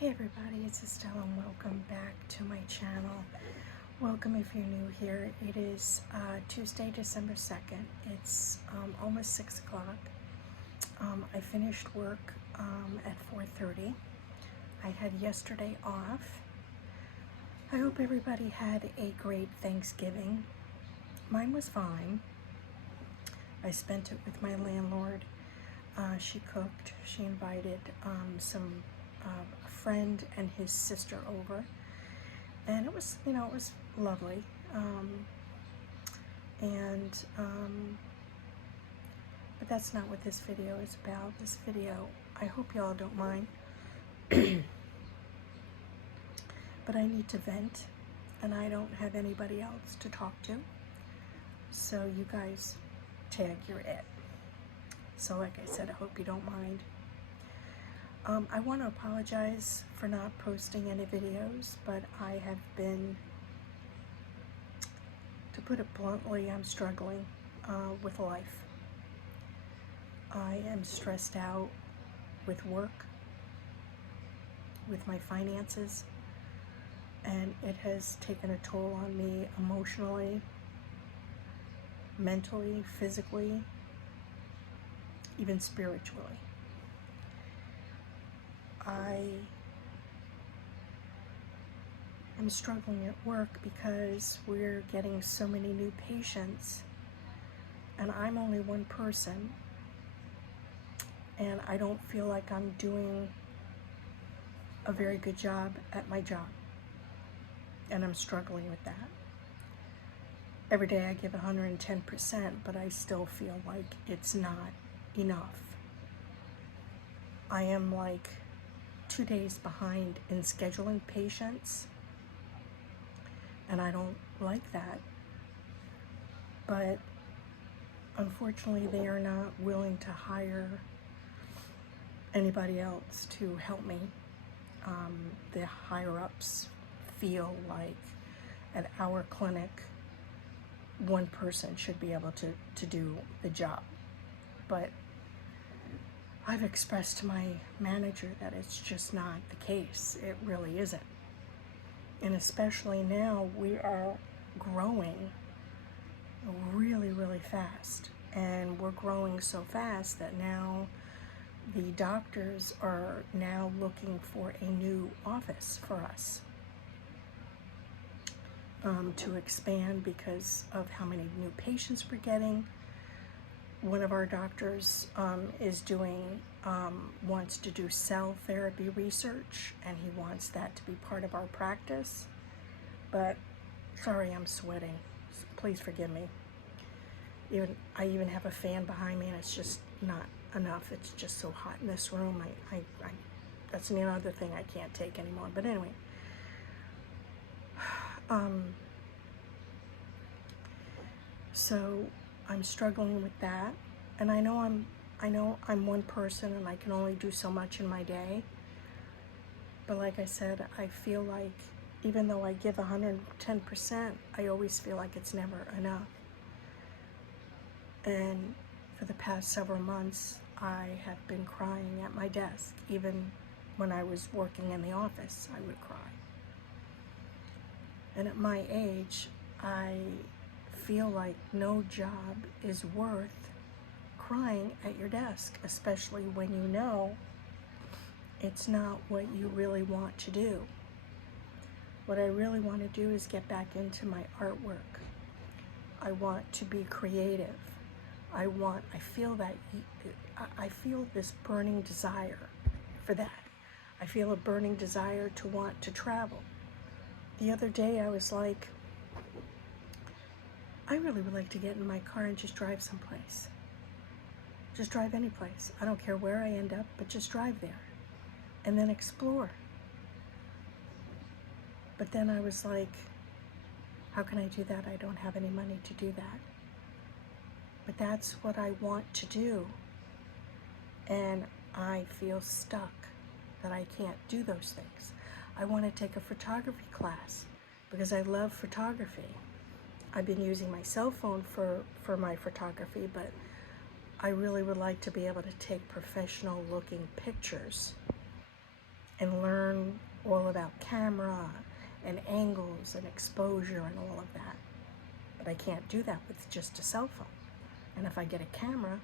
Hey everybody, it's Estelle and welcome back to my channel. Welcome if you're new here. It is Tuesday, December 2nd. It's almost 6 o'clock. I finished work at 4:30. I had yesterday off. I hope everybody had a great Thanksgiving. Mine was fine. I spent it with my landlord. She cooked. She invited some a friend and his sister over, and it was, it was lovely. But that's not what this video is about. This video, I hope y'all don't mind, but I need to vent, and I don't have anybody else to talk to. So you guys tag you're it. So like I said, I hope you don't mind. I want to apologize for not posting any videos, but I have been, to put it bluntly, I'm struggling with life. I am stressed out with work, with my finances, and it has taken a toll on me emotionally, mentally, physically, even spiritually. I am struggling at work because we're getting so many new patients, and I'm only one person, and I don't feel like I'm doing a very good job at my job, and I'm struggling with that. Every day I give 110%, but I still feel like it's not enough. I am like 2 days behind in scheduling patients, and I don't like that, but unfortunately they are not willing to hire anybody else to help me. The higher-ups feel like at our clinic one person should be able to do the job, but I've expressed to my manager that it's just not the case. It really isn't. And especially now, we are growing really, really fast. And we're growing so fast that now the doctors are now looking for a new office for us to expand because of how many new patients we're getting. One of our doctors wants to do cell therapy research, and he wants that to be part of our practice. But sorry, I'm sweating. Please forgive me. I even have a fan behind me, and it's just not enough. It's just so hot in this room. That's another thing I can't take anymore. But anyway, so I'm struggling with that, and I know I'm one person and I can only do so much in my day. But like I said, I feel like even though I give 110%, I always feel like it's never enough. And for the past several months, I have been crying at my desk. Even when I was working in the office, I would cry. And at my age, I feel like no job is worth crying at your desk, especially when you know it's not what you really want to do. What I really want to do is get back into my artwork. I want to be creative. I feel this burning desire for that. I feel a burning desire to want to travel. The other day I was like, I really would like to get in my car and just drive someplace. Just drive any place. I don't care where I end up, but just drive there and then explore. But then I was like, how can I do that? I don't have any money to do that. But that's what I want to do. And I feel stuck that I can't do those things. I want to take a photography class because I love photography. I've been using my cell phone for my photography, but I really would like to be able to take professional looking pictures and learn all about camera and angles and exposure and all of that. But I can't do that with just a cell phone. And if I get a camera,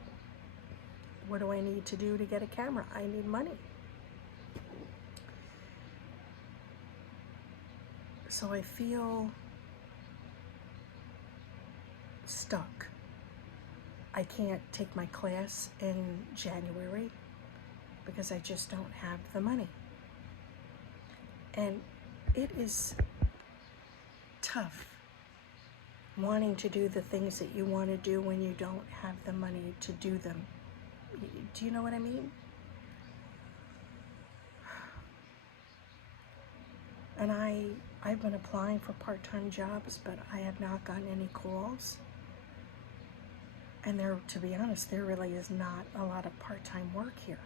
what do I need to do to get a camera? I need money. So I feel stuck. I can't take my class in January because I just don't have the money. And it is tough wanting to do the things that you want to do when you don't have the money to do them. Do you know what I mean? And I've been applying for part-time jobs, but I have not gotten any calls. And there, to be honest, there really is not a lot of part-time work here.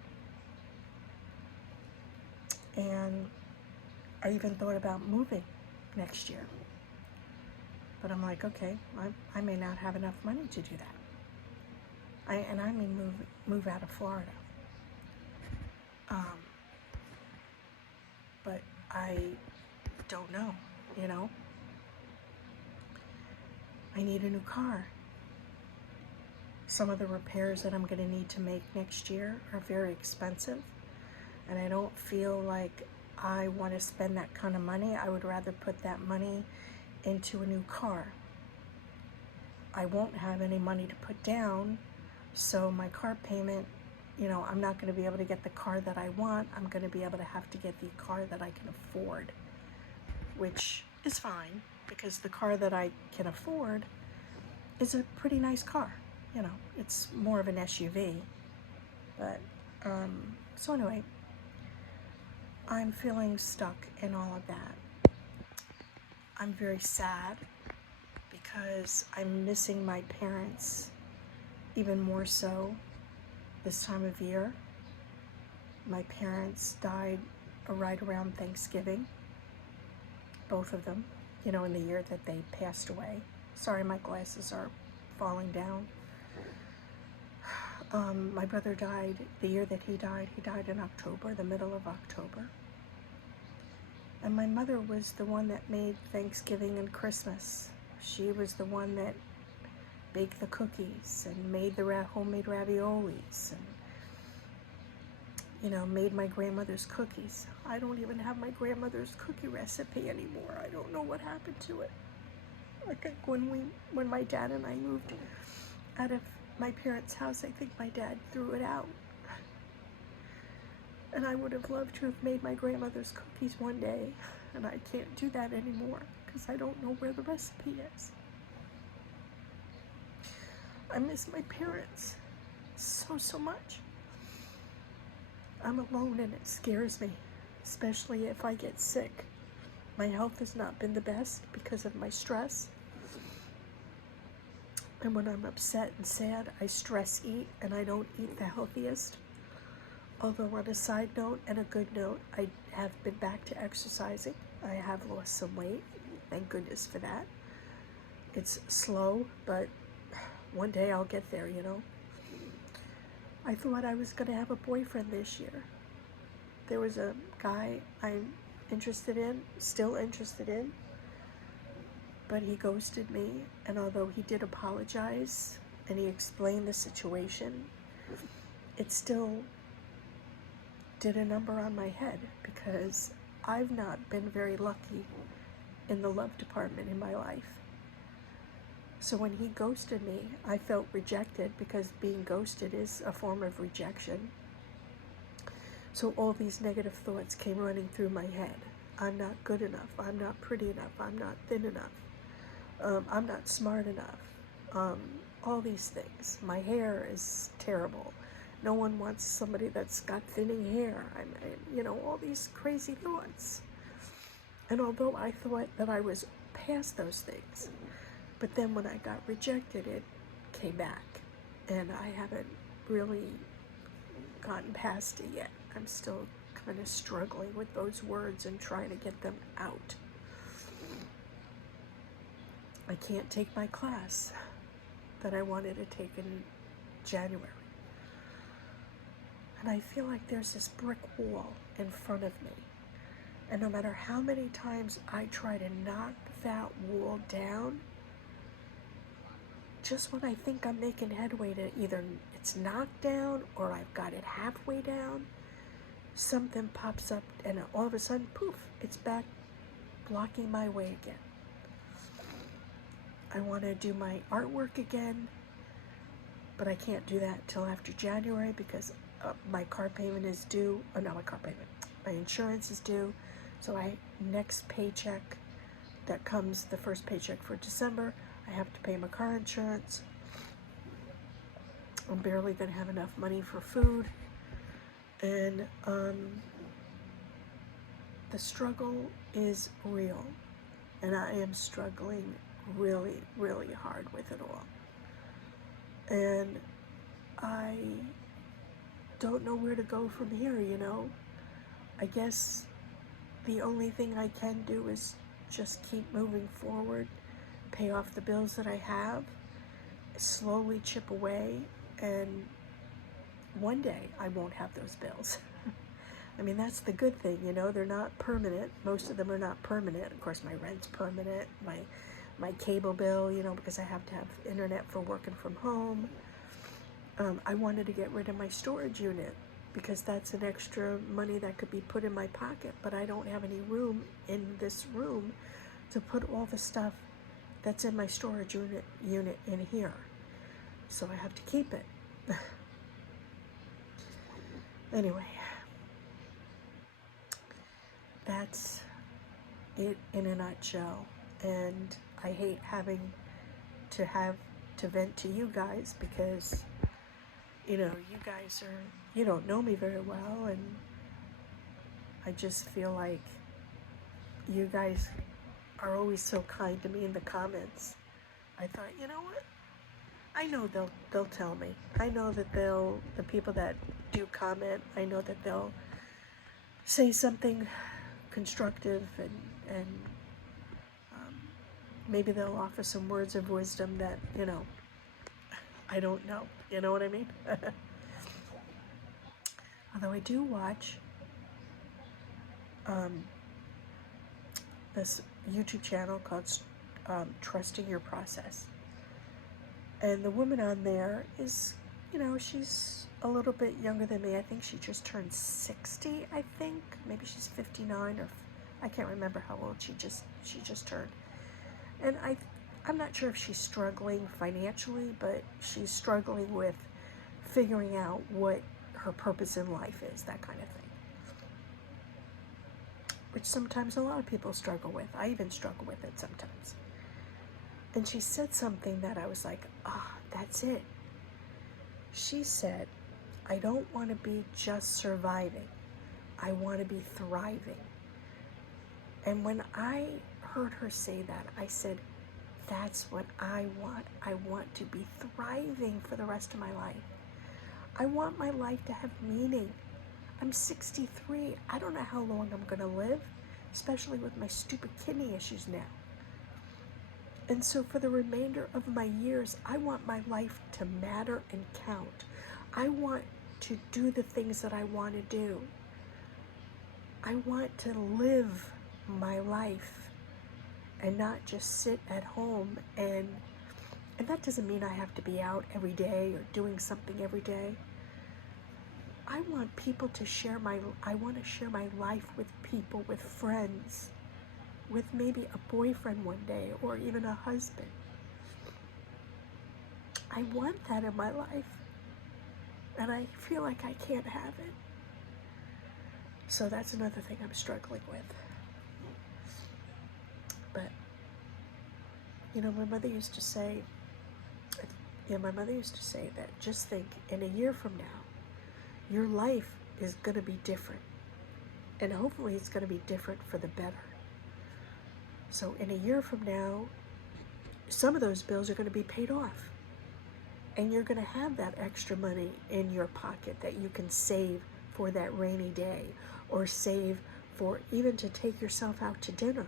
And I even thought about moving next year. But I'm like, okay, I may not have enough money to do that. I may move out of Florida. But I don't know, you know. I need a new car. Some of the repairs that I'm going to need to make next year are very expensive, and I don't feel like I want to spend that kind of money. I would rather put that money into a new car. I won't have any money to put down, so my car payment, you know, I'm not going to be able to get the car that I want. I'm going to be able to have to get the car that I can afford, which is fine because the car that I can afford is a pretty nice car. You know, it's more of an SUV. But, so anyway, I'm feeling stuck in all of that. I'm very sad because I'm missing my parents even more so this time of year. My parents died right around Thanksgiving, both of them, you know, in the year that they passed away. Sorry, my glasses are falling down. My brother died the year that he died in October, the middle of October. And my mother was the one that made Thanksgiving and Christmas. She was the one that baked the cookies and made the homemade raviolis and, you know, made my grandmother's cookies. I don't even have my grandmother's cookie recipe anymore. I don't know what happened to it. I think when my dad and I moved out of my parents' house, I think my dad threw it out. And I would have loved to have made my grandmother's cookies one day, and I can't do that anymore because I don't know where the recipe is. I miss my parents so much. I'm alone and it scares me, especially if I get sick. My health has not been the best because of my stress. And when I'm upset and sad, I stress eat, and I don't eat the healthiest. Although on a side note and a good note, I have been back to exercising. I have lost some weight. Thank goodness for that. It's slow, but one day I'll get there, you know. I thought I was going to have a boyfriend this year. There was a guy I'm interested in, still interested in, but he ghosted me, and although he did apologize and he explained the situation, it still did a number on my head because I've not been very lucky in the love department in my life. So when he ghosted me, I felt rejected because being ghosted is a form of rejection. So all these negative thoughts came running through my head. I'm not good enough. I'm not pretty enough. I'm not thin enough. I'm not smart enough. All these things. My hair is terrible. No one wants somebody that's got thinning hair. You know, all these crazy thoughts. And although I thought that I was past those things, but then when I got rejected, it came back. And I haven't really gotten past it yet. I'm still kind of struggling with those words and trying to get them out. I can't take my class that I wanted to take in January. And I feel like there's this brick wall in front of me. And no matter how many times I try to knock that wall down, just when I think I'm making headway to either it's knocked down or I've got it halfway down, something pops up and all of a sudden, poof, it's back blocking my way again. I want to do my artwork again, but I can't do that till after January because my car payment is due. Oh, not my car payment. My insurance is due. So next paycheck that comes, the first paycheck for December, I have to pay my car insurance. I'm barely going to have enough money for food. And the struggle is real. And I am struggling really, really hard with it all. And I don't know where to go from here, you know. I guess the only thing I can do is just keep moving forward, pay off the bills that I have, slowly chip away, and one day I won't have those bills. I mean, that's the good thing, you know, they're not permanent. Most of them are not permanent. Of course, my rent's permanent, my cable bill, you know, because I have to have internet for working from home. I wanted to get rid of my storage unit because that's an extra money that could be put in my pocket, but I don't have any room in this room to put all the stuff that's in my storage unit in here. So I have to keep it. Anyway, that's it in a nutshell. And I hate having to vent to you guys because, you know, you don't know me very well, and I just feel like you guys are always so kind to me in the comments. I thought, you know what? I know they'll tell me. I know that the people that do comment, I know that they'll say something constructive and maybe they'll offer some words of wisdom that, you know, I don't know. You know what I mean? Although I do watch this YouTube channel called Trusting Your Process. And the woman on there is, you know, she's a little bit younger than me. I think she just turned 60, I think. Maybe she's 59 or I can't remember how old she just turned. And I'm not sure if she's struggling financially, but she's struggling with figuring out what her purpose in life is, that kind of thing. Which sometimes a lot of people struggle with. I even struggle with it sometimes. And she said something that I was like, that's it. She said, I don't want to be just surviving. I want to be thriving. And when I heard her say that, I said, that's what I want. I want to be thriving for the rest of my life. I want my life to have meaning. I'm 63. I don't know how long I'm going to live, especially with my stupid kidney issues now. And so for the remainder of my years, I want my life to matter and count. I want to do the things that I want to do. I want to live my life and not just sit at home and that doesn't mean I have to be out every day or doing something every day. I want people to I want to share my life with people, with friends, with maybe a boyfriend one day or even a husband. I want that in my life, and I feel like I can't have it. So that's another thing I'm struggling with. But, you know, my mother used to say that just think, in a year from now, your life is going to be different. And hopefully it's going to be different for the better. So in a year from now, some of those bills are going to be paid off. And you're going to have that extra money in your pocket that you can save for that rainy day, or save for even to take yourself out to dinner.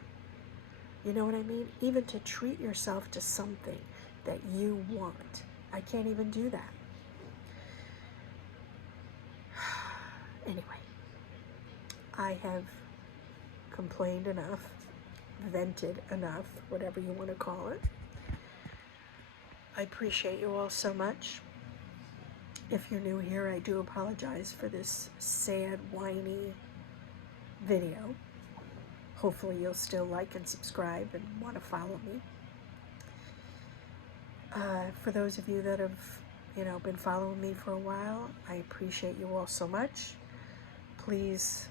You know what I mean? Even to treat yourself to something that you want. I can't even do that. Anyway, I have complained enough, vented enough, whatever you want to call it. I appreciate you all so much. If you're new here, I do apologize for this sad, whiny video. Hopefully you'll still like and subscribe and want to follow me. For those of you that have, been following me for a while, I appreciate you all so much. Please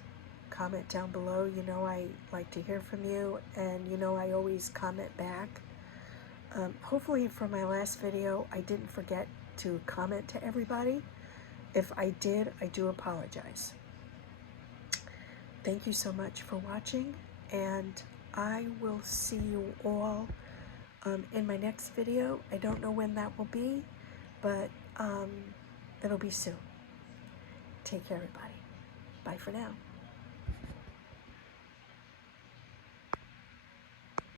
comment down below. I like to hear from you, and I always comment back. Hopefully for my last video, I didn't forget to comment to everybody. If I did, I do apologize. Thank you so much for watching, and I will see you all in my next video. I don't know when that will be, but it'll be soon. Take care, everybody. Bye for now.